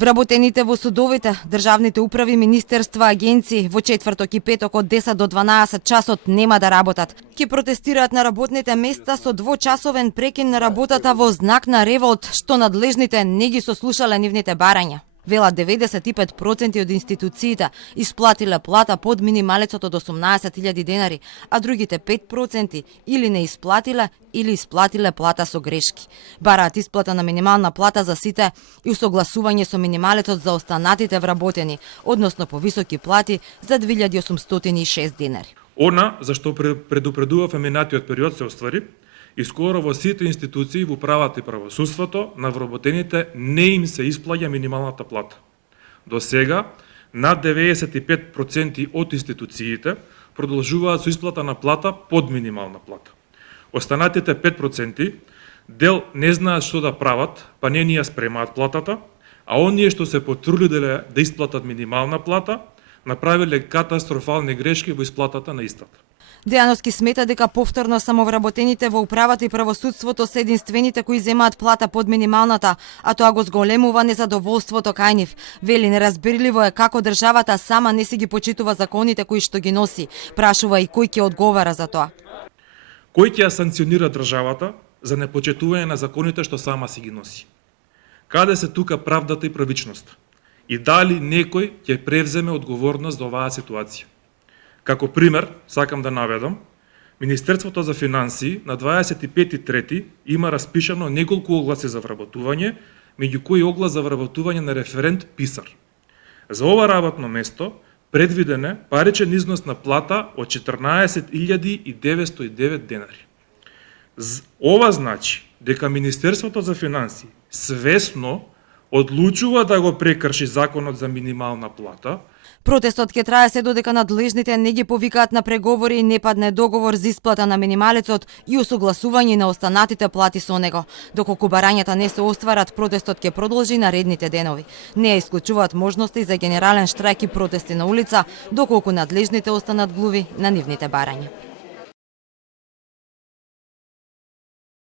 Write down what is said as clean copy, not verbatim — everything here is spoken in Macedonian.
Вработените во судовите, државните управи, министерства, агенции во четврток и петок од 10 до 12 часот нема да работат. Ќе протестираат на работните места со двочасовен прекин на работата во знак на револт, што надлежните не ги сослушале нивните барања. Велат 95% од институциите исплатиле плата под минималецот од 18.000 денари, а другите 5% или не исплатиле или исплатиле плата со грешки. Бараат исплата на минимална плата за сите и усогласување со минималецот за останатите вработени, односно повисоки плати за 2806 денари. Она за што предупредував минатиот период се оствари и скоро во сите институции во правата и правосудството на вработените не им се исплаќа минималната плата. До сега, над 95% од институциите продолжуваат со исплата на плата под минимална плата. Останатите 5% дел не знаат што да прават, па не ни ја спремаат платата, а оние што се потрудиле да исплатат минимална плата, направиле катастрофални грешки во исплатата на истата. Дејановски смета дека повторно самовработените во управата и правосудството се единствените кои земаат плата под минималната, а тоа го зголемува незадоволството кај нив. Вели неразбирливо е како државата сама не си ги почитува законите кои што ги носи. Прашува и кој ќе одговара за тоа. Кој ќе ја санкционира државата за непочитување на законите што сама си ги носи? Каде се тука правдата и правичноста? И дали некој ќе превземе одговорност за оваа ситуација? Како пример, сакам да наведам, Министерството за финансии на 25.3 има распишано неколку огласи за вработување, меѓу кои оглас за вработување на референт писар. За ова работно место предвиден е паричен износ на плата од 14.909 денари. Ова значи дека Министерството за финансии свесно одлучува да го прекрши законот за минимална плата. Протестот ќе трае се додека надлежните не ги повикаат на преговори и не падне договор за исплата на минималецот и усогласување на останатите плати со него. Доколку барањата не се остварат, протестот ќе продолжи наредните денови. Не ја исклучуваат можности за генерален штрајк и протести на улица, доколку надлежните останат глуви на нивните барања.